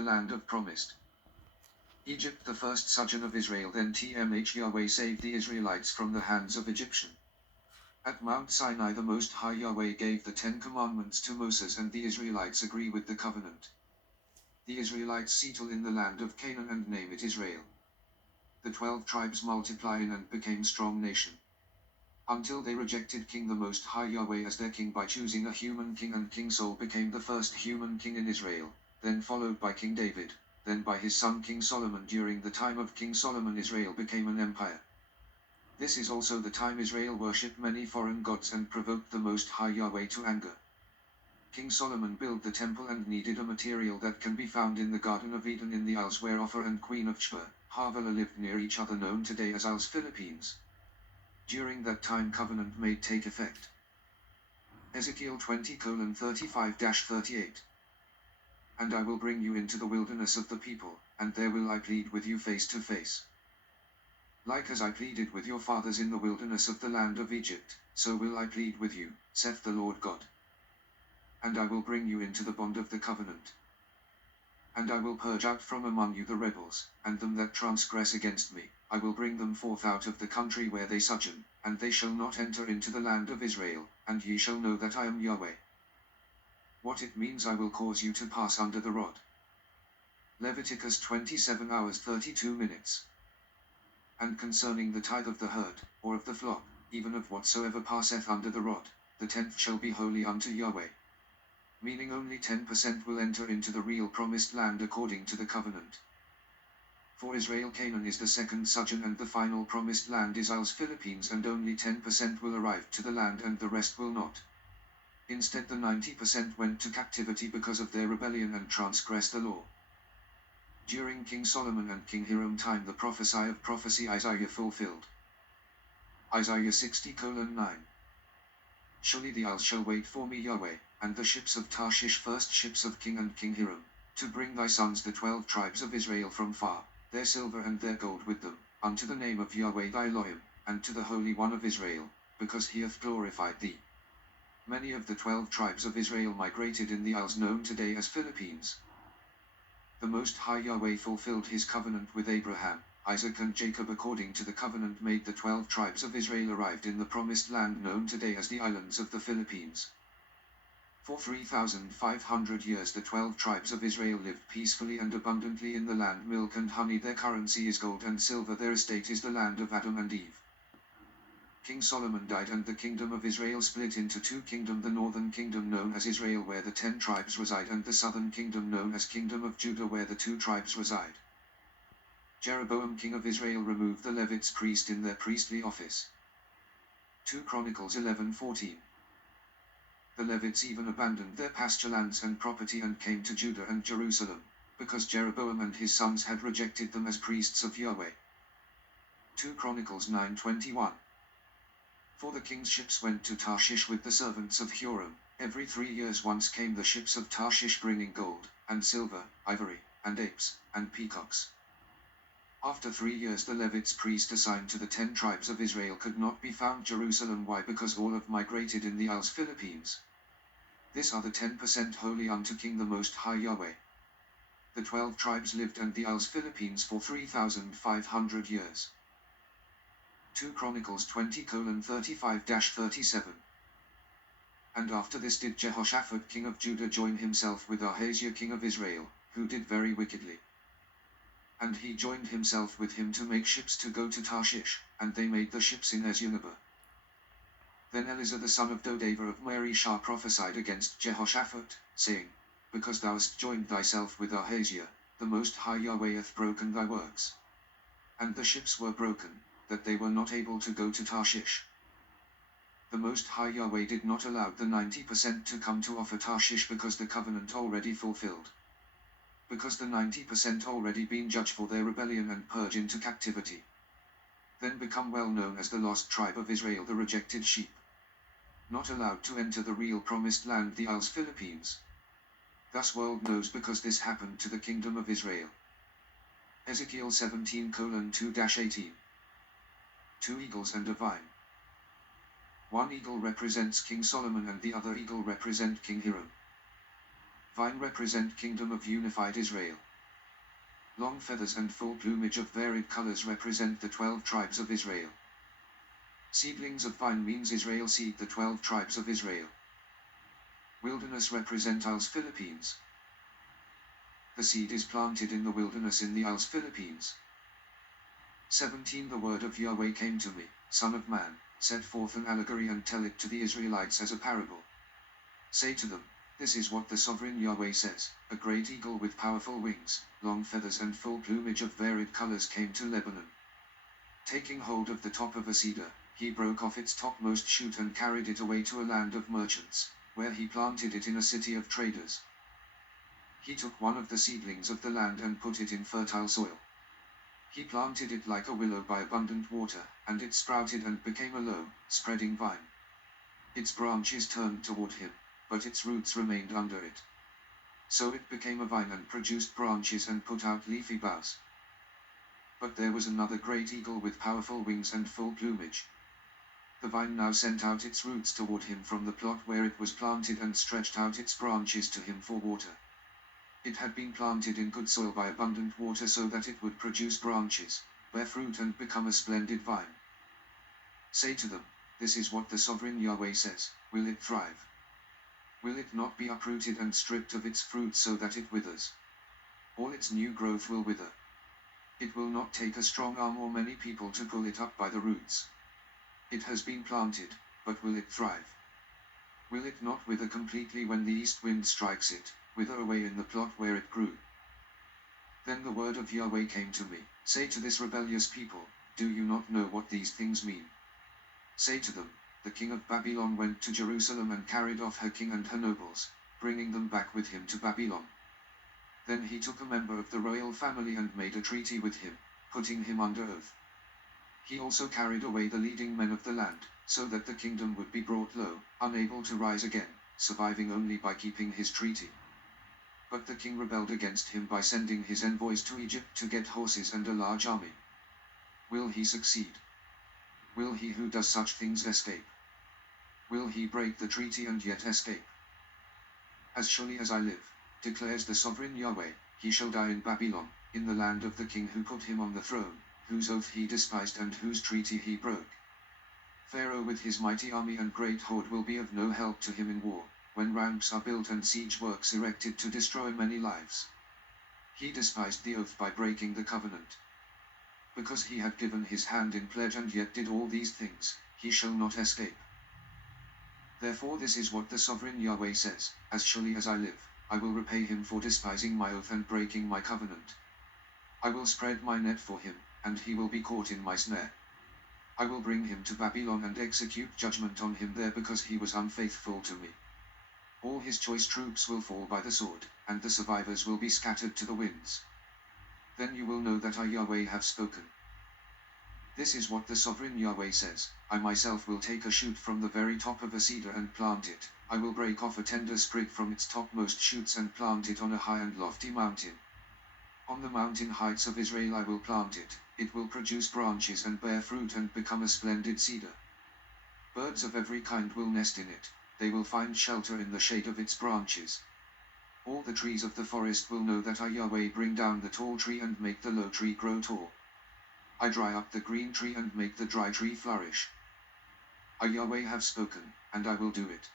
the land of promised. Egypt, the first sojourn of Israel. Then Yahweh saved the Israelites from the hands of Egyptian. At Mount Sinai the Most High Yahweh gave the 10 Commandments to Moses, and the Israelites agree with the covenant. The Israelites settle in the land of Canaan and name it Israel. The 12 tribes multiply in and became strong nation. Until they rejected King the Most High Yahweh as their king by choosing a human king, and King Saul became the first human king in Israel, then followed by King David, then by his son King Solomon. During the time of King Solomon Israel became an empire. This is also the time Israel worshipped many foreign gods and provoked the Most High Yahweh to anger. King Solomon built the temple and needed a material that can be found in the Garden of Eden in the Isles where Ophir and Queen of Sheba, Havilah lived near each other, known today as Isles Philippines. During that time covenant may take effect. Ezekiel 20:35-38. And I will bring you into the wilderness of the people, and there will I plead with you face to face. Like as I pleaded with your fathers in the wilderness of the land of Egypt, so will I plead with you, saith the Lord God. And I will bring you into the bond of the covenant. And I will purge out from among you the rebels, and them that transgress against me. I will bring them forth out of the country where they sojourn, and they shall not enter into the land of Israel, and ye shall know that I am Yahweh. What it means: I will cause you to pass under the rod. Leviticus 27:32. And concerning the tithe of the herd, or of the flock, even of whatsoever passeth under the rod, the 10th shall be holy unto Yahweh. Meaning only 10% will enter into the real promised land according to the covenant. For Israel, Canaan is the second sojourn, and the final promised land is Isles Philippines, and only 10% will arrive to the land and the rest will not. Instead the 90% went to captivity because of their rebellion and transgressed the law. During King Solomon and King Hiram time the prophecy of prophecy Isaiah fulfilled. Isaiah 60:9. Surely the isles shall wait for me, Yahweh, and the ships of Tarshish, first ships of King and King Hiram, to bring thy sons the 12 tribes of Israel from far, their silver and their gold with them, unto the name of Yahweh thy Elohim, and to the Holy One of Israel, because he hath glorified thee. Many of the 12 tribes of Israel migrated in the isles known today as Philippines. The Most High Yahweh fulfilled his covenant with Abraham, Isaac and Jacob. According to the covenant made, the 12 tribes of Israel arrived in the promised land known today as the islands of the Philippines. For 3,500 years the 12 tribes of Israel lived peacefully and abundantly in the land, milk and honey. Their currency is gold and silver. Their estate is the land of Adam and Eve. King Solomon died and the kingdom of Israel split into two kingdoms, the northern kingdom known as Israel where the 10 tribes reside, and the southern kingdom known as Kingdom of Judah where the 2 tribes reside. Jeroboam king of Israel removed the Levites priest in their priestly office. 2 Chronicles 11:14. The Levites even abandoned their pasture lands and property and came to Judah and Jerusalem, because Jeroboam and his sons had rejected them as priests of Yahweh. 2 Chronicles 9:21. For the king's ships went to Tarshish with the servants of Huram. Every 3 years once came the ships of Tarshish bringing gold, and silver, ivory, and apes, and peacocks. After 3 years the Levites priest assigned to the 10 tribes of Israel could not be found Jerusalem. Why? Because all have migrated in the Isles Philippines. This are the 10% holy unto King the Most High Yahweh. The 12 tribes lived in the Isles Philippines for 3,500 years. 2 Chronicles 20:35-37. And after this did Jehoshaphat king of Judah join himself with Ahaziah king of Israel, who did very wickedly. And he joined himself with him to make ships to go to Tarshish, and they made the ships in Ezionabah. Then Eleazar the son of Dodavah of Mareshah prophesied against Jehoshaphat, saying, Because thou hast joined thyself with Ahaziah, the Most High Yahweh hath broken thy works. And the ships were broken, that they were not able to go to Tarshish. The Most High Yahweh did not allow the 90% to come to offer Tarshish because the covenant already fulfilled. Because the 90% already been judged for their rebellion and purged into captivity. Then become well known as the lost tribe of Israel, the rejected sheep. Not allowed to enter the real promised land, the Isles Philippines. Thus world knows because this happened to the kingdom of Israel. Ezekiel 17:2-18. 2 eagles and a vine. One eagle represents King Solomon and the other eagle represent King Hiram. Vine represent kingdom of unified Israel. Long feathers and full plumage of varied colors represent the 12 tribes of Israel. Seedlings of vine means Israel seed the 12 tribes of Israel. Wilderness represent Isles Philippines. The seed is planted in the wilderness in the Isles Philippines. 17 The word of Yahweh came to me, Son of man, set forth an allegory and tell it to the Israelites as a parable. Say to them, this is what the sovereign Yahweh says, a great eagle with powerful wings, long feathers and full plumage of varied colors came to Lebanon. Taking hold of the top of a cedar, he broke off its topmost shoot and carried it away to a land of merchants, where he planted it in a city of traders. He took one of the seedlings of the land and put it in fertile soil. He planted it like a willow by abundant water, and it sprouted and became a low, spreading vine. Its branches turned toward him, but its roots remained under it. So it became a vine and produced branches and put out leafy boughs. But there was another great eagle with powerful wings and full plumage. The vine now sent out its roots toward him from the plot where it was planted and stretched out its branches to him for water. It had been planted in good soil by abundant water so that it would produce branches, bear fruit and become a splendid vine. Say to them, this is what the sovereign Yahweh says, will it thrive? Will it not be uprooted and stripped of its fruit so that it withers? All its new growth will wither. It will not take a strong arm or many people to pull it up by the roots. It has been planted, but will it thrive? Will it not wither completely when the east wind strikes it, wither away in the plot where it grew? Then the word of Yahweh came to me, say to this rebellious people, do you not know what these things mean? Say to them, the king of Babylon went to Jerusalem and carried off her king and her nobles, bringing them back with him to Babylon. Then he took a member of the royal family and made a treaty with him, putting him under oath. He also carried away the leading men of the land, so that the kingdom would be brought low, unable to rise again, surviving only by keeping his treaty. But the king rebelled against him by sending his envoys to Egypt to get horses and a large army. Will he succeed? Will he who does such things escape? Will he break the treaty and yet escape? As surely as I live, declares the sovereign Yahweh, he shall die in Babylon, in the land of the king who put him on the throne, whose oath he despised and whose treaty he broke. Pharaoh with his mighty army and great horde will be of no help to him in war, when ramps are built and siege works erected to destroy many lives. He despised the oath by breaking the covenant. Because he had given his hand in pledge and yet did all these things, he shall not escape. Therefore this is what the sovereign Yahweh says, as surely as I live, I will repay him for despising my oath and breaking my covenant. I will spread my net for him, and he will be caught in my snare. I will bring him to Babylon and execute judgment on him there because he was unfaithful to me. All his choice troops will fall by the sword, and the survivors will be scattered to the winds. Then you will know that I Yahweh have spoken. This is what the sovereign Yahweh says, I myself will take a shoot from the very top of a cedar and plant it, I will break off a tender sprig from its topmost shoots and plant it on a high and lofty mountain. On the mountain heights of Israel I will plant it, it will produce branches and bear fruit and become a splendid cedar. Birds of every kind will nest in it, they will find shelter in the shade of its branches. All the trees of the forest will know that I Yahweh bring down the tall tree and make the low tree grow tall. I dry up the green tree and make the dry tree flourish. I Yahweh have spoken, and I will do it.